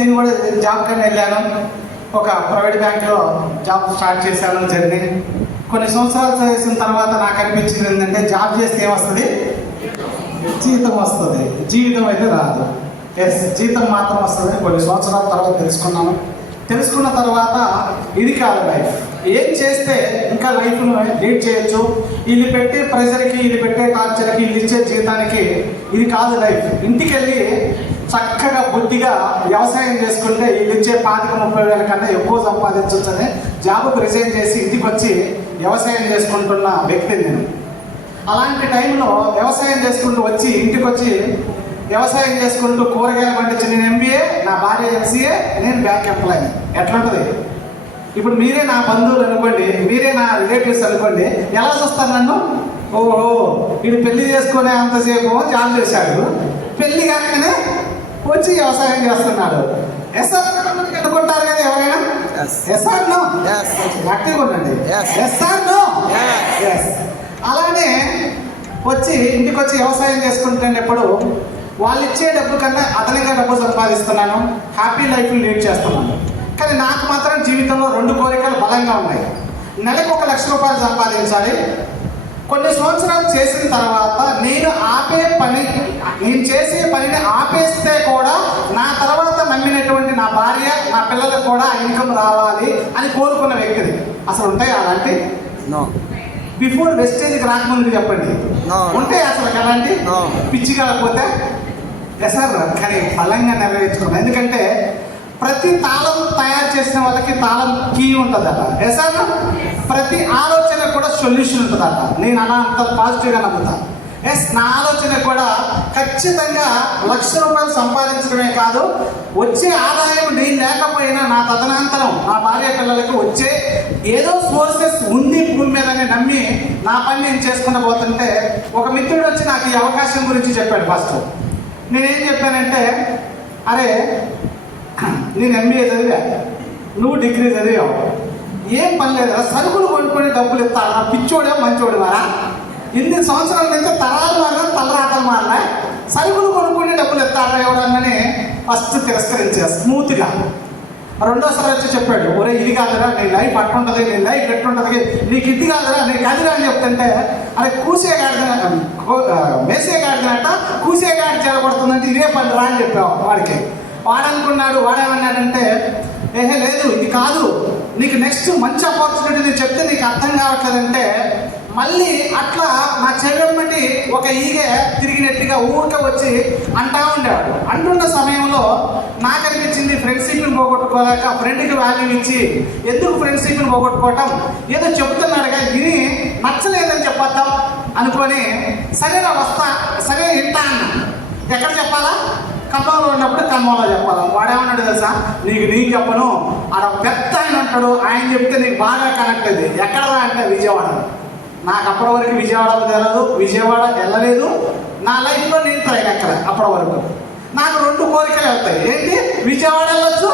నేను కూడా జాబ్ కన్నా వెళ్ళాను. ఒక ప్రైవేట్ బ్యాంక్లో జాబ్ స్టార్ట్ చేశాను జర్నీ కొన్ని సంవత్సరాలు చేసిన తర్వాత నాకు అనిపించింది ఏంటంటే జాబ్ చేస్తే ఏమొస్తుంది? జీతం వస్తుంది. జీవితం అయితే రాదు. ఎస్ జీతం మాత్రం వస్తుంది కొన్ని సంవత్సరాల తర్వాత తెలుసుకున్నాను. తెలుసుకున్న తర్వాత ఇది కాదు లైఫ్ ఏం చేస్తే ఇంకా లైఫ్ను లీడ్ చేయొచ్చు? ఇది పెట్టే ప్రెషర్కి ఇది పెట్టే టార్చర్కి ఇది ఇచ్చే జీతానికి ఇది కాదు లైఫ్ ఇంటికి వెళ్ళి చక్కగా బుద్ధిగా వ్యవసాయం చేసుకుంటే వీళ్ళు ఇచ్చే పాతిక ముప్పై వేల కన్నా ఎక్కువ సంపాదించవచ్చని జాబ్కు రిజైన్ చేసి ఇంటికి వచ్చి వ్యవసాయం చేసుకుంటున్న వ్యక్తి నేను. అలాంటి టైంలో వ్యవసాయం చేసుకుంటూ వచ్చి ఇంటికి వచ్చి వ్యవసాయం చేసుకుంటూ కూరగాయలు పండించి నేను ఎంబీఏ నా భార్య ఎంసీఏ నేను బ్యాంక్ ఎంప్లాయ్. ఎట్లుంటుంది? ఇప్పుడు మీరే నా బంధువులు అనుకోండి మీరే నా రిలేటివ్స్ అనుకోండి ఎలా చూస్తారు నన్ను? ఓహో వీడు పెళ్ళి చేసుకునే అంతసేపు జాబ్ చేశాడు. పెళ్ళి కాకనే వచ్చి వ్యవసాయం చేస్తున్నాడు ఎస్ఆర్ అనుకుంటారు కదా ఎవరైనా. SR no. యాక్టివ్గా ఉండండి. SR no. Yes. అలానే వచ్చి ఇంటికి వచ్చి వ్యవసాయం చేసుకుంటున్నప్పుడు వాళ్ళు ఇచ్చే డబ్బు కన్నా అదనంగా డబ్బు సంపాదిస్తున్నాను హ్యాపీ లైఫ్ లీడ్ చేస్తున్నాను కానీ నాకు మాత్రం జీవితంలో రెండు కోరికలు బలంగా ఉన్నాయి నెలకు ఒక లక్ష రూపాయలు సంపాదించాలి కొన్ని సంవత్సరాలు చేసిన తర్వాత నేను ఆపే పని నేను చేసే పనిని ఆపేస్తే కూడా నా తర్వాత నమ్మినటువంటి నా భార్య నా పిల్లలకు కూడా ఇన్కమ్ రావాలి అని కోరుకున్న వ్యక్తిని అసలు ఉంటాయి అలాంటి? No. బిఫోర్ వెస్టేజ్కి రాకముందు చెప్పండి. No. ఉంటాయి అసలు అలాంటి No. పిచ్చి కాకపోతే? సార్ కానీ బలంగా నెరవేర్చుకున్నాం ఎందుకంటే ప్రతి తాళం తయారు చేసిన వాళ్ళకి తాళం కీ ఉంటుందట. సార్ ప్రతి ఆలోచన కూడా సొల్యూషన్ ఉంటుందట. నేను అలా అంత పాజిటివ్గా నమ్ముతా. ఎస్ నా ఆలోచన కూడా ఖచ్చితంగా లక్ష రూపాయలు సంపాదించడమే కాదు వచ్చే ఆదాయం నేను లేకపోయినా నా తదనంతరం నా భార్య పిల్లలకి వచ్చే ఏదో సోర్సెస్ ఉంది భూమి మీదనే నమ్మి నా పని నేను చేసుకుని పోతుంటే ఒక మిత్రుడు వచ్చి నాకు ఈ అవకాశం గురించి చెప్పాడు ఫస్ట్ నేనేం చెప్పానంటే అరే నేను ఎంబీఏ చదివా నువ్వు డిగ్రీ చదివావు ఏం పని లేదురా సరుకులు కొనుక్కునే డబ్బులు ఇస్తా నా పిచ్చోడే మంచోడు మారా ఇన్ని సంవత్సరాల నుంచి తరాలు మారినా తలరాటలు మారినా సరుకులు కొనుక్కొని డబ్బులు ఎత్తారా ఎవడన్నని ఫస్ట్ తిరస్కరించా స్మూత్గా. రెండోసారి వచ్చి చెప్పాడు ఒరే ఇది కాదురా నీ లైఫ్ అట్టుంటది నీ లైఫ్ ఎట్టుంటది నీకు ఇది కాదురా నీకు అదిరా అని చెప్తుంటే అరే కూసే గాడిద మేసే గాడిదనట కూసే గాడి చేరబడుతుందంటే ఇదే పని రా అని చెప్పావు వాడికి. వాడనుకున్నాడు వాడేమన్నాడంటే ఏహే లేదు ఇది కాదు నీకు నెక్స్ట్ మంచి ఆపర్చునిటీ నేను చెప్తే నీకు అర్థం కావట్లేదంటే మళ్ళీ అట్లా నా చెవిమ్మటి ఒక ఈగ తిరిగినట్టుగా ఊరిక వచ్చి అంటా ఉండేవాడు. అంటున్న సమయంలో నాకు అనిపించింది ఫ్రెండ్షిప్ని పోగొట్టుకోలేక ఫ్రెండ్కి వాల్యూ ఇచ్చి ఎందుకు ఫ్రెండ్షిప్ని పోగొట్టుకోవటం? ఏదో చెప్తున్నాడుగా విని నచ్చలేదని చెప్పొద్దాం అనుకొని సరేనా వస్తా సరే ఇంటా అన్న. ఎక్కడ చెప్పాలా? ఖమ్మంలో ఉన్నప్పుడు కమ్మంలో చెప్పాలి? వాడేమన్నాడు తెలుసా? నీకు నీకు చెప్పను ఆడ పెద్ద ఆయన ఉంటాడు ఆయన చెప్తే నీకు బాగా కనెక్ట్ అయింది ఎక్కడ రా అంటే విజయవాడ నాకు అప్పటి వరకు విజయవాడ తెలియదు విజయవాడ వెళ్ళలేదు నా లైఫ్లో నేను ట్రైన్ ఎక్కడ అప్పటి వరకు. నాకు రెండు కోరికలు వెళ్తాయి. ఏంటి? విజయవాడ వెళ్ళొచ్చు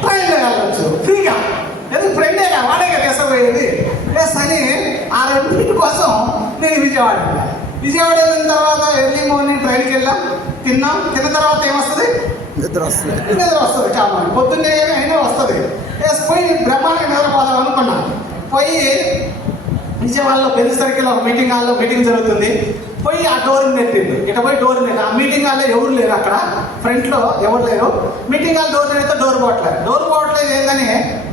ట్రైన్లో వెళ్ళొచ్చు. ఫ్రీగా ఎందుకు ఫ్రెండేగా వాడేగా తీసుకుపోయేది ఎస్ అని ఆ రెండింటి కోసం నేను విజయవాడ వెళ్ళాను విజయవాడ వెళ్ళిన తర్వాత ఎర్లీ మార్నింగ్ ట్రైన్కి వెళ్ళాం. తిన్నాం. తిన్న తర్వాత ఏమొస్తుంది? నిద్ర వస్తుంది. నిద్ర వస్తుంది కామన్ పొద్దున్నే అయినా వస్తుంది. ఎస్ పోయి బ్రహ్మాండంగా నిద్రపోదాం అనుకున్నాం. పోయి విజయవాడలో పెద్ద సర్కిల్ ఒక మీటింగ్ హాల్లో మీటింగ్ జరుగుతుంది. పోయి ఆ డోర్ నెట్టిండు. ఇక పోయి డోర్ నెట్టి ఆ మీటింగ్ హాల్లో ఎవరు లేరు అక్కడ. ఫ్రంట్లో ఎవరు లేరు. మీటింగ్ హాల్ డోర్ నెడితే డోర్ పోవట్లేదు. డోర్ పోవట్లేదు ఏందని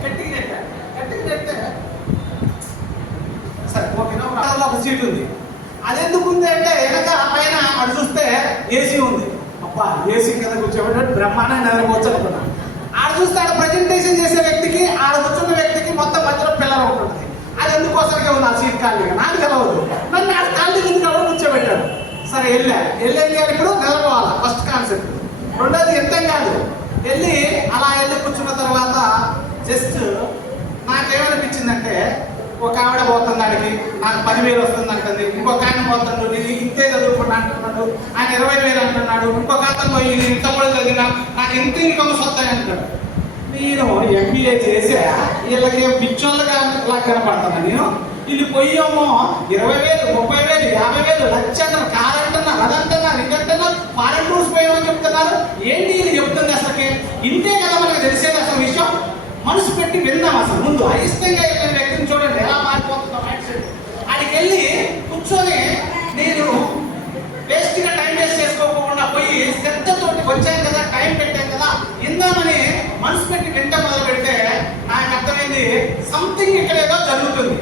గట్టిగా నెట్టా గట్టిగా నెట్టే సరే ఒక సీట్ ఉంది. అది ఎందుకు ఉంది అంటే వెనక పైన అటు చూస్తే ఏసీ ఉంది. అబ్బా ఏసీ కింద కూర్చోబెట్టి బ్రహ్మాండంగా నిద్రపోవచ్చు అనుకున్నాను ఆడ చూస్తే ఆడ ప్రజెంటేషన్ చేసే వ్యక్తికి ఆడ కూర్చున్న వ్యక్తికి మొత్తం మధ్యలో పిల్లలు ఒకటి ఉంటుంది అది ఉంది ఆ సీట్ ఖాళీగా? నాకు తెలవదు నన్ను ఆడ ఖాళీ ఎందుకు ఎవరు కూర్చోబెట్టాడు సరే వెళ్ళా. వెళ్ళి ఏం చేయాలి ఇప్పుడు నిలబడాలి ఫస్ట్ కాన్సెప్ట్ రెండోది యుద్ధం కాదు. వెళ్ళి అలా వెళ్ళి కూర్చున్న తర్వాత జస్ట్ నాకేమనిపించిందంటే ఒక ఆవిడ పోతుంది దానికి నాకు పదివేలు వస్తుంది అంటుంది. ఇంకొక ఆయన పోతుండు నేను ఇంతే చదువుకున్నా అంటున్నాడు ఆయన ఇరవై వేలు అంటున్నాడు. ఇంకొక అతను పోయి నేను ఇంత కూడా చదివినా నాకు ఎంత ఇన్కమ్స్ వస్తాయి అంటాడు నేను ఎంబీఏ చేసా వీళ్ళకి పిచ్చోళ్ళగా ఇలా కనపడతాను నేను. వీళ్ళు పొయ్యేమో ఇరవై వేలు ముప్పై వేలు యాభై వేలు లక్ష అంటారు కాదంటే అదంటున్నారు అదంటున్నారు ఇదంటున్నారు ఫారెన్ టూర్స్ పోయామని చెప్తున్నారు. ఏంటి ఇది చెప్తుంది అసలుకి? ఇంతే కదా మనకు తెలిసేది అసలు విషయం? మనసు పెట్టి విందాం అసలు. ముందు అయిష్టంగా వెళ్ళిన వ్యక్తిని చూడండి ఎలా మారిపోతుందో మైండ్ సెట్ అక్కడికి వెళ్ళి కూర్చొని నేను వేస్ట్గా టైం వేస్ట్ చేసుకోకుండా పోయి శ్రద్ధతోటి వచ్చాను కదా టైం పెట్టాను కదా ఇందామని మనసు మొదలు పెడితే నాకు అర్థమైంది సంథింగ్ ఇక్కడ ఏదో జరుగుతుంది.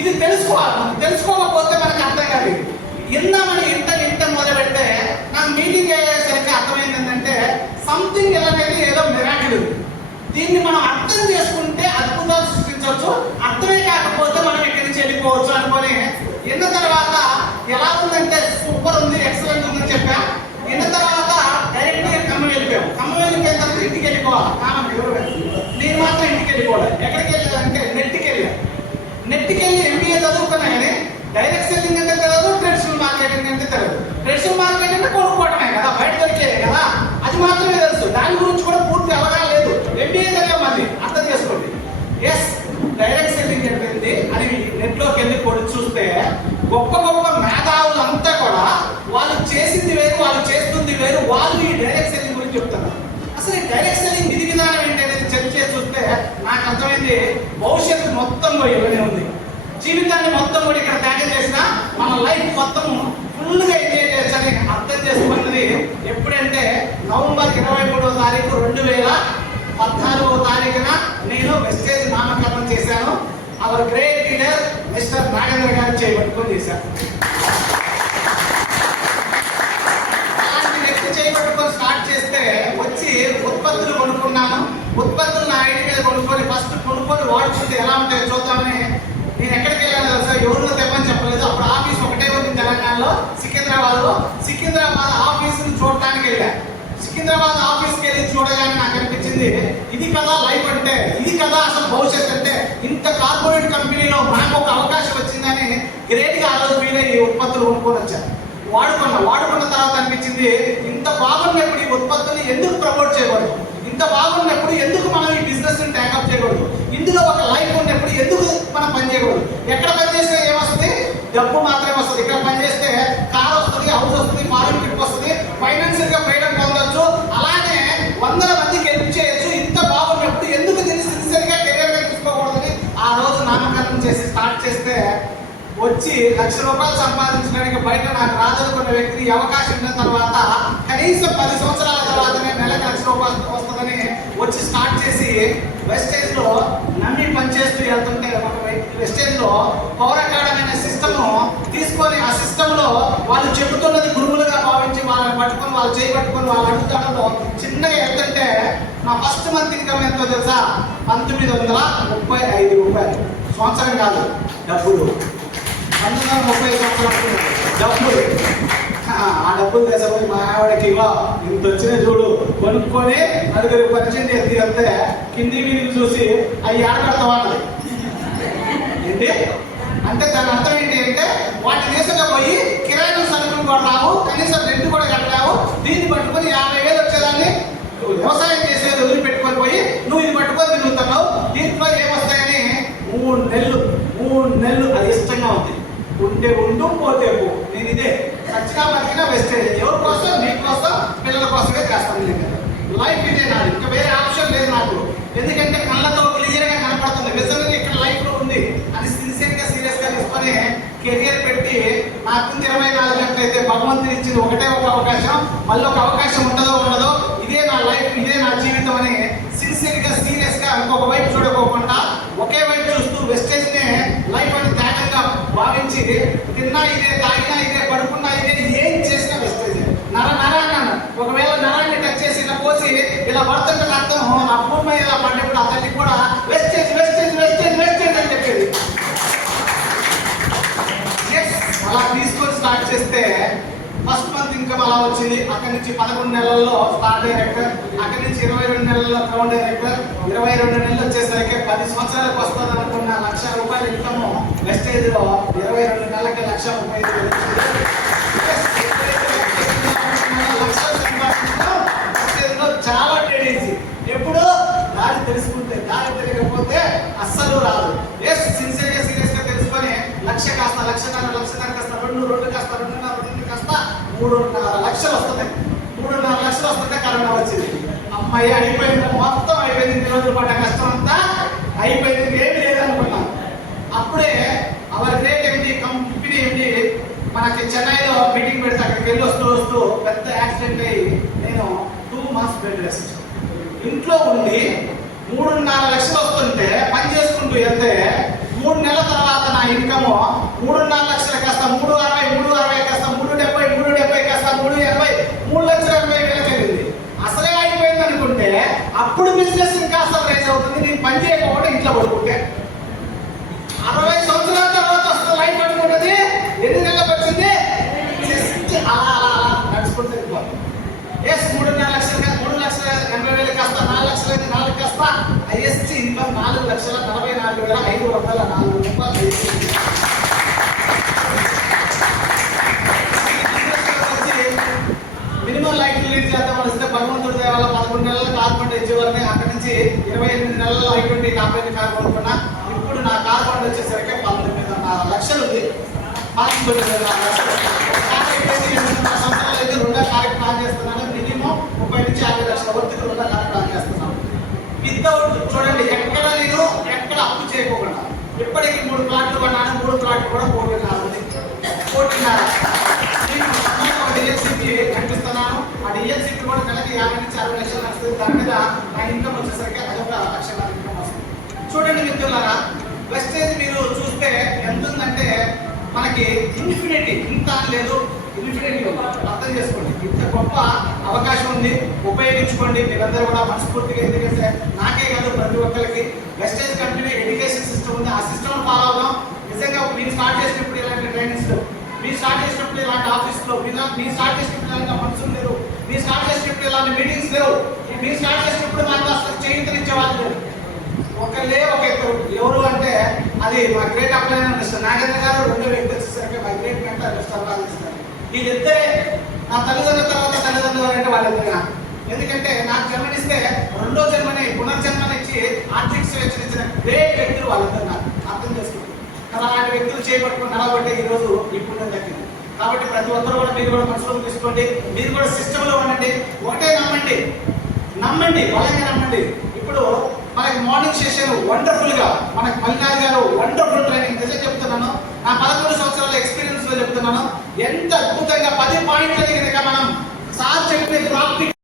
ఇది తెలుసుకోవాలి తెలుసుకోకపోతే మనకు అర్థం కాదు. ఇది. ఇందామని ఇంత ఇంత మొదలు పెడితే నాకు మీటింగ్ అయ్యేసరికి అర్థమైంది ఏంటంటే సంథింగ్ ఇలాగైతే ఏదో మిరాకిల్ ఉంది దీన్ని మనం అర్థం చేసుకుంటే అద్భుతాలు సృష్టించవచ్చు. అర్థమే కాకపోతే మనం ఇక్కడి నుంచి వెళ్ళిపోవచ్చు అనుకొని విన్న తర్వాత ఎలా ఉందంటే సూపర్ ఉంది ఎక్సలెంట్ ఉందని చెప్పా. విన్న తర్వాత గా ఖమ్మం వెళ్ళిపోయిన తర్వాత ఇంటికి వెళ్ళిపోవాలి కామన్ ఎవరు నేను మాత్రం ఇంటికి వెళ్ళిపోవాలి ఎక్కడికి వెళ్ళాలంటే నెట్కి వెళ్ళాను నెట్కి వెళ్ళి ఎంబీఏ చదువుకున్నా కానీ డైరెక్ట్ సెల్లింగ్ అంటే తెలియదు ట్రెడిషనల్ మార్కెటింగ్ అంటే తెలియదు ట్రెడిషనల్ మార్కెట్ అంటే కొనుక్కోవటమే కదా బయట దొరికే కదా అది మాత్రమే తెలుసు దాని గురించి కూడా పూర్తి అవగాహన లేదు ఎంబీఏ చదివా మళ్ళీ అర్థం చేసుకోండి ఎస్ డైరెక్ట్ సెల్లింగ్ అంటే అని నెట్లోకి వెళ్ళి కొడి చూస్తే గొప్ప గొప్ప మేధావులు అంతా కూడా వాళ్ళు చేసింది వేరు వాళ్ళు చేస్తుంది వేరు వాళ్ళు ఈ డైరెక్ట్ సెల్లింగ్ గురించి చెప్తున్నారు అసలు ఈ డైరెక్ట్ సెల్లింగ్ విధి విధానం ఏంటి అనేది చెక్ చేసి చూస్తే నాకు అర్థమైంది. భవిష్యత్తు మొత్తం కూడా ఇవ్వనే ఉంది. జీవితాన్ని మొత్తం కూడా ఇక్కడ త్యాగం చేసిన మన లైఫ్ మొత్తం ఫుల్గా ఎంజాయ్ చేయొచ్చని అర్థం చేసుకున్నది ఎప్పుడంటే నవంబర్ ఇరవై మూడవ తారీఖు రెండు వేల పద్నాలుగవ తారీఖున నేను వెస్టేజ్ నామకరణం చేశాను. Our great leader mister Nagendra garu చేయబట్టుకొని చేశాను అలాంటి వ్యక్తి చేయబట్టుకొని స్టార్ట్ చేస్తే వచ్చి ఉత్పత్తులు కొనుక్కున్నాను ఉత్పత్తులు నా ఐడి మీద కొనుక్కొని ఫస్ట్ కొనుక్కొని వాడుకుంటే ఎలా ఉంటాయో చూద్దామని నేను ఎక్కడికి వెళ్ళాను తెలుసా ఎవరిలో తెప్పని చెప్పలేదు అప్పుడు ఆఫీస్ ఒకటే ఉంది తెలంగాణలో సికింద్రాబాద్లో ఆఫీసుని చూడటానికి వెళ్ళా సికింద్రాబాద్ ఆఫీస్కి వెళ్ళి చూడగానే నాకు అనిపించింది ఇది కదా లైఫ్ అంటే ఇది కదా అసలు భవిష్యత్ అంటే ఇంత కార్పొరేట్ కంపెనీలో మనకు ఒక అవకాశం వచ్చిందని గ్రేట్గా ఆ రోజు ఫీల్ అయ్యి ఉత్పత్తులు కొనుక్కొని వచ్చాను వాడుకున్నా వాడుకున్న తర్వాత అనిపించింది ఇంత బాగున్నప్పుడు ఈ ఉత్పత్తులు ఎందుకు ప్రమోట్ చేయకూడదు? ఇంత బాగున్నప్పుడు ఎందుకు మనం ఈ బిజినెస్ని టేకప్ చేయకూడదు? ఇందులో ఒక లైఫ్ ఉన్నప్పుడు ఎందుకు మనం పని చేయకూడదు? ఎక్కడ పని చేస్తే ఏమొస్తుంది? డబ్బు మాత్రమే వస్తుంది. ఇక్కడ పని చేస్తే కార్ వస్తుంది హౌస్ వస్తుంది ఫారెన్ ట్రిప్ వస్తుంది ఫైనాన్షియల్గా ఫ్రీడమ్ పొందొచ్చు. అలానే వందల మందికి హెల్ప్ చేయొచ్చు. ఇంత బాగున్నప్పుడు ఎందుకు దీన్ని సిన్సియర్గా కెరీర్గా తీసుకోకూడదని ఆ రోజు నామకరణం చేసి స్టార్ట్ చేస్తే వచ్చి లక్ష రూపాయలు సంపాదించడానికి బయట నాకు రాదనుకున్న వ్యక్తి అవకాశం ఉన్న తర్వాత కనీసం పది సంవత్సరాల తర్వాతనే నెలకు లక్ష రూపాయలు వస్తుందని వచ్చి స్టార్ట్ చేసి వెస్టేజ్లో నమ్మి పనిచేస్తూ వెళ్తుంటే ఒక వెస్టేజ్లో పౌర అకాడమీ సిస్టమ్ను తీసుకొని ఆ సిస్టంలో వాళ్ళు చెబుతున్నది గురువులుగా భావించి వాళ్ళని పట్టుకొని వాళ్ళు చేయబట్టుకొని వాళ్ళ అడుగుతాడలో చిన్నగా ఎంతంటే నా ఫస్ట్ మంత్ ఇన్కమ్ ఎంతో తెలుసా? పంతొమ్మిది వందల ముప్పై ఐదు రూపాయలు. సంవత్సరం కాదు డబ్బులు. పంతొమ్మిది వందల ముప్పై సంవత్సరాలు డబ్బులు. ఆ డబ్బులు తెసపోయి మా ఆవిడకి ఇవ్వ. ఇంత వచ్చిన చూడు. కొనుక్కొని నలుగురు పరిచయం చేసి వెళ్తే కింది మీదకి చూసి అవి ఆడబడతావా వాళ్ళు ఏంటి? అంటే దాని అర్థం ఏంటి అంటే వాటి దేశంలో పోయి కిరాయిలు సరుకులు కూడా రావు కనీసం రెంట్ కూడా కట్టలేవు దీన్ని పట్టుకొని యాభై వేలు వచ్చేదాన్ని. వ్యవసాయం చేసేది వదిలిపెట్టుకొని పోయి నువ్వు ఇది పట్టుకొని తిరుగుతున్నావు దీంట్లో ఏమొస్తాయని? మూడు నెలలు మూడు నెలలు అది ఇష్టంగా ఉంది. ఉంటే ఉండు పోతే పో. నేను ఇదే. ఖచ్చితంగా బతికినా వెస్టేజ్ ఎవరి కోసం? నీ కోసం పిల్లల కోసమే చేస్తాను నేను. లైఫ్ ఇదే నాది ఇంకా వేరే ఆప్షన్ లేదు నాకు ఎందుకంటే కళ్ళతో క్లియర్గా కనపడుతుంది నిజంగా ఇక్కడ లైఫ్లో ఉంది అని సిన్సియర్గా సీరియస్గా తీసుకొని కెరియర్ పెట్టి నాకు ఇరవై నాలుగు గంటలైతే భగవంతుని ఇచ్చింది ఒకటే ఒక అవకాశం మళ్ళీ ఒక అవకాశం ఉంటుందో ఉండదో ఇదే నా లైఫ్ ఇదే నా జీవితం అని సిన్సియర్గా సీరియస్గా ఇంకొక వైపు చూడకోకుండా ఒకే వైపు చూస్తూ వెస్టేజ్ నే లైఫ్ అని త్యాగంగా భావించి తిన్నా ఇదే తాగినా ఇదే పడుకున్నా ఇదే ఏం చేసినా వెస్టేజ్ నర నర అన్నాను ఒకవేళ నరాన్ని టచ్ చేసి ఇలా పోసి ఇలా పడుతుంటే అర్థం నా భూమి ఇలా పడినప్పుడు అతన్ని కూడా వెస్టేజ్ వెస్టేజ్ వెస్టేజ్ వెస్టేజ్ అని చెప్పేది Yes, అలా తీసుకొని స్టార్ట్ చేస్తే ఫస్ట్ మంత్ ఇన్కమ్ అలా వచ్చింది. అక్కడి నుంచి పదకొండు నెలల్లో స్టార్ డైరెక్టర్ అక్కడి నుంచి ఇరవై రెండు నెలల్లో క్రౌన్ డైరెక్టర్ ఇరవై రెండు నెలలు వచ్చేసరికి పది సంవత్సరాలకు వస్తుంది అనుకున్న లక్ష రూపాయల ఇన్కమ్ వెస్టేజ్లో ఇరవై రెండు నెలలకి లక్ష రూపాయలు లక్షలు చాలా ట్రేడ్ ఎప్పుడు దారి తెలుసుకుంటే దారి తెలియకపోతే అస్సలు రాదు ఎస్ సిన్సియర్గా సీరియస్గా తెలుసుకొని లక్ష కాస్త లక్షన్నర లక్షన్నర కాస్త రెండు రెండు కాస్త రెండున్నర రెండు కాస్త మూడు మూడున్నర లక్షలు వస్తుంది మూడున్నర లక్షలు వస్తుంటే కరోనా వచ్చింది. అమ్మాయి అయిపోయింది మొత్తం అయిపోయింది ఇన్ని రోజులు పడ్డ కష్టం అంతా అయిపోయింది ఏమి లేదనుకున్నాను అప్పుడే our great MD company MD మనకి చెన్నైలో మీటింగ్ పెడితే అక్కడికి వెళ్ళి వస్తూ వస్తూ పెద్ద యాక్సిడెంట్ అయ్యి నేను టూ మంత్స్ బెడ్ రెస్ట్ ఇంట్లో ఉండి మూడున్నర లక్షలు వస్తుంటే పని చేసుకుంటూ వెళ్తే మూడు నెలల తర్వాత నా ఇన్కమ్ మూడున్నర లక్షల కాస్త మూడు అరవై మూడు అరవై కాస్త మూడు డెబ్బై మూడు డెబ్బై కాస్త మూడు ఎనభై మూడు లక్షల ఎనభై వేలకు వెళ్ళింది అసలే అయిపోయింది అనుకుంటే అప్పుడు బిజినెస్ ఇంకా అసలు రైజ్ అవుతుంది. నేను పని చేయకపోతే ఇంట్లో పడుకుంటే. అరవై సంవత్సరాల తర్వాత అసలు లైఫ్ అనుకుంటుంది ఎన్ని నెలలకు వచ్చింది? జస్ట్ అలా అలా అలా నడుచుకుంటూ ఎస్ మూడున్నర లక్షలు మూడు లక్షల ఎనభై వేలు కాస్త నాలుగు లక్షల నాలుగు కాస్త. హైయెస్ట్ ఇన్కమ్ నాలుగు లక్షల నలభై నాలుగు వేల ఐదు వందల నాలుగు రూపాయలు అయ్యింది. మినిమం లైఫ్ లీడ్ చేద్దాం వస్తే భగవంతుడి దయ వల్ల పదకొండు నెలల కార్బన్ ఇచ్చేవారిని అక్కడి నుంచి ఇరవై ఎనిమిది నెలల్లో అయిపోయింది కంపెనీ కార్ కొనుక్కున్నా. ఇప్పుడు నా కార్బన్ వచ్చేసరికి పంతొమ్మిదిన్నర లక్షలు ఉంది. పంతొమ్మిదిన్నర లక్షలు. మనకి ఇన్ఫినిటీ ఇంత లేదు ఇన్ఫినిటీ అర్థం చేసుకోండి. ఇంత గొప్ప అవకాశం ఉంది ఉపయోగించుకోండి. మీరందరూ కూడా మనస్ఫూర్తిగా ఎందుకంటే నాకే కాదు ప్రతి ఒక్కరికి వెస్టేజ్ కంపెనీ ఎడ్యుకేషన్ సిస్టమ్ ఉంది. ఆ సిస్టమ్ ఫాలో అవుదాం. నిజంగా మీరు స్టార్ట్ చేసినప్పుడు ఇలాంటి ట్రైనింగ్స్ మీరు స్టార్ట్ చేసినప్పుడు ఇలాంటి ఆఫీస్లో మీరు స్టార్ట్ చేసినప్పుడు ఇలాంటి మనుషులు లేరు మీరు స్టార్ట్ చేసినప్పుడు ఇలాంటి మీటింగ్స్ లేవు. మీరు స్టార్ట్ చేసినప్పుడు మాకు అసలు చేయించనిచ్చే వాళ్ళు లేరు. ఒక లే అది మా గ్రేట్ అప్లైన్ మిస్టర్ నాగేంద్ర గారు రెండో వ్యక్తి వచ్చేసరికి మా గ్రేట్ మెంటర్ మిస్టర్ రాజేస్తారు వీళ్ళిద్దరే నా తల్లిదండ్రుల తర్వాత తల్లిదండ్రులు అంటే వాళ్ళిద్దరే నాకు. ఎందుకంటే నాకు జన్మనిస్తే రెండో జన్మని పునర్జన్మనిచ్చి ఆర్థిక స్వేచ్ఛనిచ్చిన గ్రేట్ వ్యక్తులు వాళ్ళిద్దరు నాకు అర్థం చేసుకుంటారు కానీ అలాంటి వ్యక్తులు చేపట్టుకుని నడబట్టే ఈ రోజు ఈ దక్కింది. కాబట్టి ప్రతి ఒక్కరు కూడా మీరు కూడా మనసులో తీసుకోండి మీరు కూడా సిస్టంలో ఉండండి. ఒకటే నమ్మండి. నమ్మండి. బలంగా నమ్మండి. ఇప్పుడు మనకి మార్నింగ్ సెషన్ వండర్ఫుల్గా మనకి మల్లినాథ్ గారు వండర్ఫుల్ ట్రైనింగ్ నిజం చెప్తున్నాను. నా పదకొండు సంవత్సరాల ఎక్స్పీరియన్స్లో చెప్తున్నాను. ఎంత అద్భుతంగా పది పాయింట్ల దగ్గర మనం సార్ చెప్పే ప్రాక్టికల్